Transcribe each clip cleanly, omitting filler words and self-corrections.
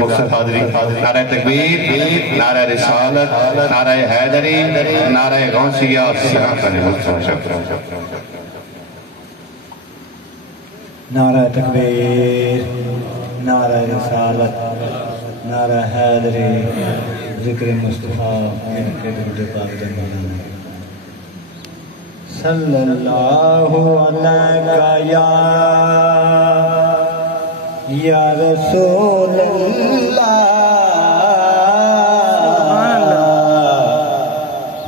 मुस्तफा नारे तकबीर, नारे रिसालत, नारे हैदरी, नारे गौसिया, नारे तकबीर, नारे रिसालत, नारे हैदरी, जिक्र मुस्तफा इनके दुरूद पाक जमाना सल्लल्लाहु अलैहि या रसूल अल्लाह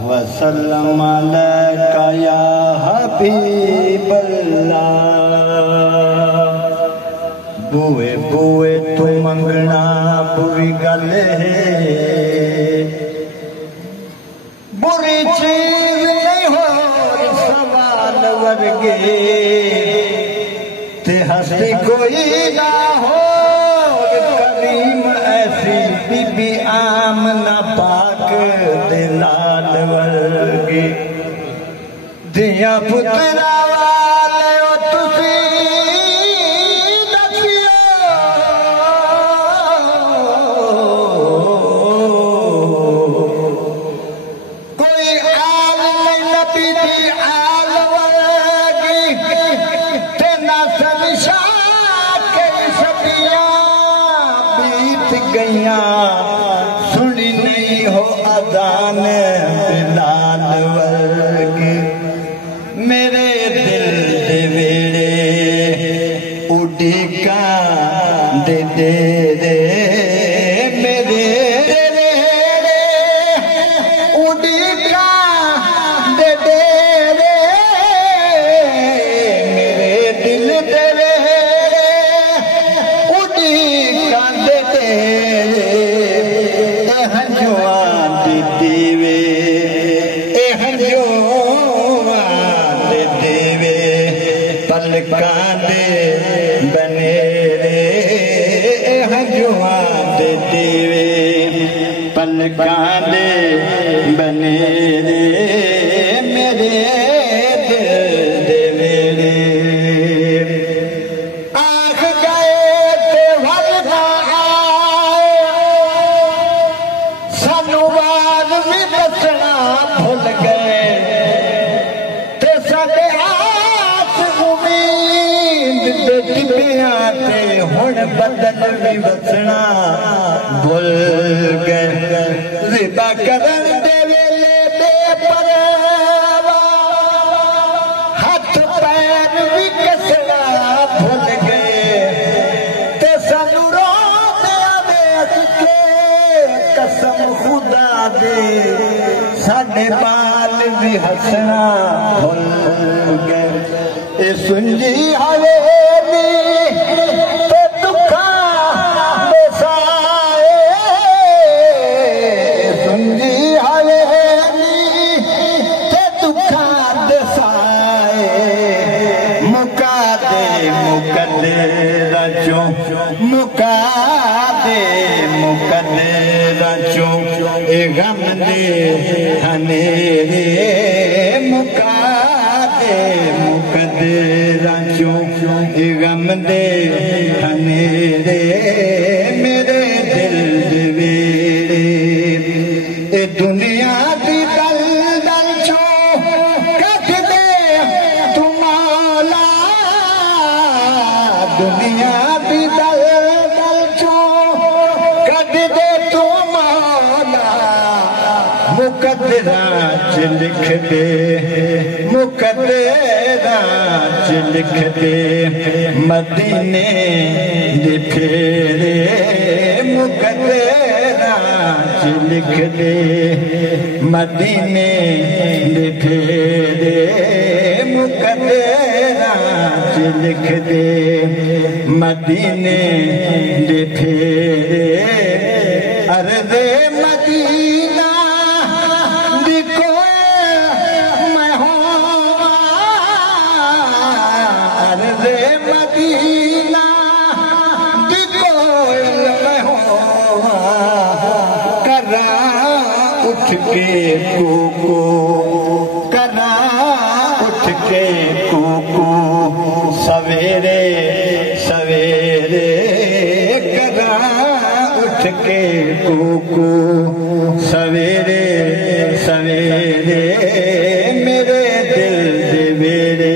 व सल्लम अलैका या हबीब अल्लाह। बुए बुए तू मंगना बुरी गल है, बुरी चीज नहीं हो सवाल वर्गे, ते हंसी कोई ना हो करीम ऐसी बीबी आमना पाक दे लाल वर्गे। दिया पुत्रा वाले ओ तुसी दसियो, कोई आल नहीं नबी दी आल वर्गी, ते ना सविशा के सदियां बीत गईयां, सुनी नहीं हो अजान बिलाल वर्गी। मेरे दिल दे वेड़े उड़ीका दे दे रे, मेरे वेड़े उड़ीका दे दे रे, मेरे दिल दे वेड़े उड़ीका दे दे रे, हंजुआ दी दीवे पलका दे बने रे, हंजुआ दे दीवे पलका दे बने रे, मेरे दिल दे मेरे आँख गए ते वल ना आए, सानू बाज भी दसना भुल गए, ते साडे हुण बदल भी बचना भुल गए। रिबा करन दे वेले बेपरवा हाथ पैर भी कसना भुल गए, ते सानू रोंदिया वेख के कसम खुदा दे साडे बाल भी हसना भुल गए। ए सुंजी हवेली ते दुखा बसाए, सुंजी हवेली ते दुखा दसाए, मुका दे मुकद्दर चो, मुका दे मुकद्दर चो, ए गम दे हनेरे, मुका दे मुकद्दर चो, ए गम दे हनेरे, मेरे दिल दे वेड़े। ए दुनिया दी दल दल चो कट दे तू मौला, दुनिया दी दल दल चो कट दे तू मौला, मुकद्दरा च लिख दे, मुकद्दरा च लिख दे मदीने दे फेरे, मुकद्दरा च लिख दे मदीने दे फेरे, मुकद्दरा च लिख दे मदीने दे फेरे। अर्ज़े मदीना दी कोई मैं होवा, अर्ज़े मदीना दी कोई मैं होवा, करा उठ के कोको, करा उठ के कोको, सवेरे सवेरे करा के कुकू सवेरे सवेरे मेरे दिल दे मेरे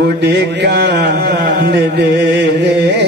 उड़े कान दे रे